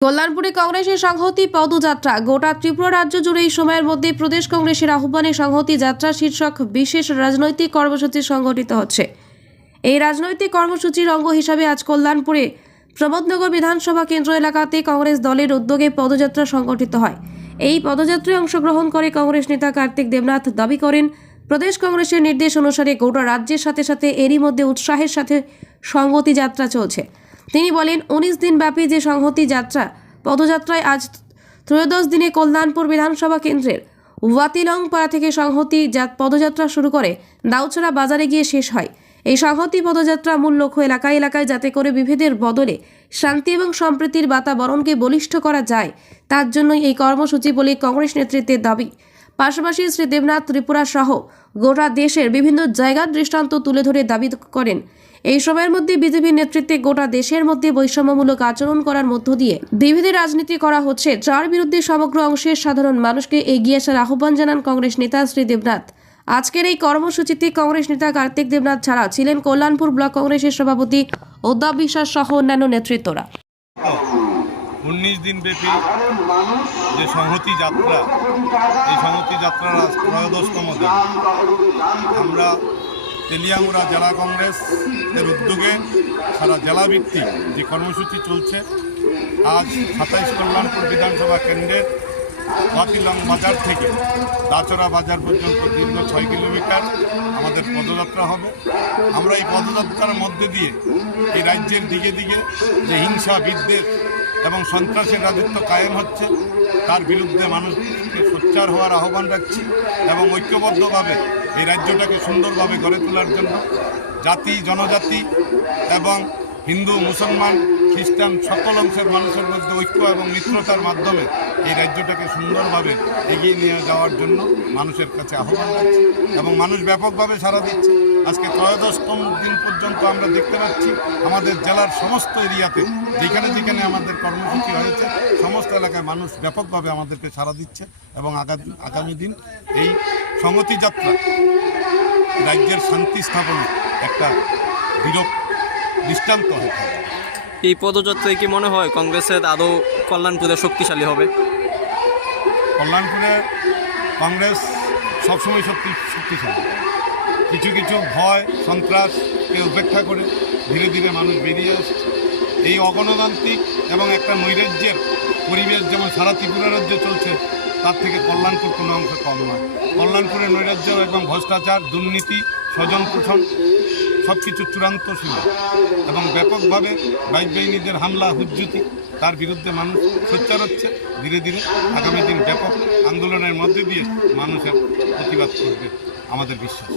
কল্যাণপুরে কংগ্রেসের সংহতি পদযাত্রা গোটা ত্রিপুরা রাজ্য জুড়ে এই সময়ের মধ্যে প্রদেশ কংগ্রেসের আহ্বানে সংহতি যাত্রা শীর্ষক বিশেষ রাজনৈতিক কর্মসূচি সংগঠিত হচ্ছে। এই রাজনৈতিক কর্মসূচির অঙ্গ হিসাবে আজ কল্যাণপুরে প্রমোদনগর বিধানসভা কেন্দ্র এলাকাতে কংগ্রেস দলের উদ্যোগে পদযাত্রা সংগঠিত হয়। এই পদযাত্রায় অংশগ্রহণ করে কংগ্রেস নেতা কার্তিক দেবনাথ দাবি করেন, প্রদেশ কংগ্রেসের নির্দেশ অনুসারে গোটা রাজ্যের সাথে সাথে এরই মধ্যে উৎসাহের সাথে সংহতি যাত্রা চলছে। তিনি বলেন, 19 দিন ব্যাপী যে সংহতি যাত্রা পদযাত্রায় আজ ত্রয়োদশ দিনে কল্যাণপুর বিধানসভা কেন্দ্রের ওয়াতিলং পাড়া থেকে সংহতি পদযাত্রা শুরু করে দাউছড়া বাজারে গিয়ে শেষ হয়। এই সংহতি পদযাত্রা মূল লক্ষ্য এলাকায় এলাকায় যাতে করে বিভেদের বদলে শান্তি এবং সম্প্রীতির বাতাবরণকে বলিষ্ঠ করা যায়, তার জন্যই এই কর্মসূচি বলে কংগ্রেস নেতৃত্বের দাবি। পাশাপাশি শ্রী দেবনাথ ত্রিপুরা সহ গোটা দেশের বিভিন্ন জায়গার দৃষ্টান্ত তুলে ধরে দাবি করেন, এই সময়ের মধ্যে বিজেপির নেতৃত্বে গোটা দেশের মধ্যে বৈষম্যমূলক আচরণ করার মধ্য দিয়ে বিভেদের রাজনীতি করা হচ্ছে, যার বিরুদ্ধে সমগ্র অংশের সাধারণ মানুষকে এগিয়ে আসার আহ্বান জানান কংগ্রেস নেতা শ্রী দেবনাথ। আজকের এই কর্মসূচিতে কংগ্রেস নেতা কার্তিক দেবনাথ ছাড়া ছিলেন কল্যাণপুর ব্লক কংগ্রেসের সভাপতি উদ্ধব বিশ্বাস সহ অন্যান্য নেতৃত্বরা। 19 দিন ব্যাপী যে সংহতি যাত্রা, এই সংহতি যাত্রার আজ 13তম দিন। আমরা তেলিয়ামুড়া জেলা কংগ্রেসের উদ্যোগে সারা জেলাভিত্তিক যে কর্মসূচি চলছে, আজ 27 কল্যাণপুর বিধানসভা কেন্দ্রের ওয়াতিলং বাজার থেকে দাচড়া বাজার পর্যন্ত দীর্ঘ 6 কিলোমিটার আমাদের পদযাত্রা হবে। আমরা এই পদযাত্রার মধ্যে দিয়ে এই রাজ্যের দিকে দিকে যে হিংসা, বিদ্বেষ এবং সন্ত্রাসের রাজত্ব কায়েম হচ্ছে, তার বিরুদ্ধে মানুষকে সোচ্চার হওয়ার আহ্বান রাখছি এবং ঐক্যবদ্ধভাবে এই রাজ্যটাকে সুন্দরভাবে গড়ে তোলার জন্য জাতি, জনজাতি এবং হিন্দু, মুসলমান, খ্রিস্টান সকল অংশের মানুষের মধ্যে ঐক্য এবং মিত্রতার মাধ্যমে এই রাজ্যটাকে সুন্দরভাবে এগিয়ে নিয়ে যাওয়ার জন্য মানুষের কাছে আহ্বান রাখছি এবং মানুষ ব্যাপকভাবে সাড়া দিচ্ছে। আজকে 13তম দিন পর্যন্ত আমরা দেখতে পাচ্ছি আমাদের জেলার সমস্ত এরিয়াতে যেখানে যেখানে আমাদের কর্মসূচি হয়েছে, সমস্ত এলাকায় মানুষ ব্যাপকভাবে আমাদেরকে সাড়া দিচ্ছে এবং আগামী দিন এই সংহতি যাত্রা রাজ্যের শান্তি স্থাপনে একটা দৃষ্টান্ত হয়ে থাকে। এই পদযাত্রায় কি মনে হয় কংগ্রেসের আদৌ কল্যাণপুরে শক্তিশালী হবে? কল্যাণপুরে কংগ্রেস সবসময় শক্তিশালী। কিছু কিছু ভয়, সন্ত্রাসকে উপেক্ষা করে ধীরে ধীরে মানুষ বেরিয়ে আসছে। এই অগণতান্ত্রিক এবং একটা নৈরাজ্যের পরিবেশ যেমন সারা ত্রিপুরা রাজ্যে চলছে, তার থেকে কল্যাণপুর কোনো অংশে কম নয়। কল্যাণপুরের নৈরাজ্য এবং ভ্রষ্টাচার, দুর্নীতি, স্বজন পোষণ সব কিছু চূড়ান্ত ছিল এবং ব্যাপকভাবে বাইক বাহিনীদের হামলা, হুজ্জুতি, তার বিরুদ্ধে মানুষ সোচ্চার হচ্ছে। ধীরে ধীরে আগামী দিন ব্যাপক আন্দোলনের মধ্যে দিয়ে মানুষের প্রতিবাদ করবে আমাদের বিশ্বাস।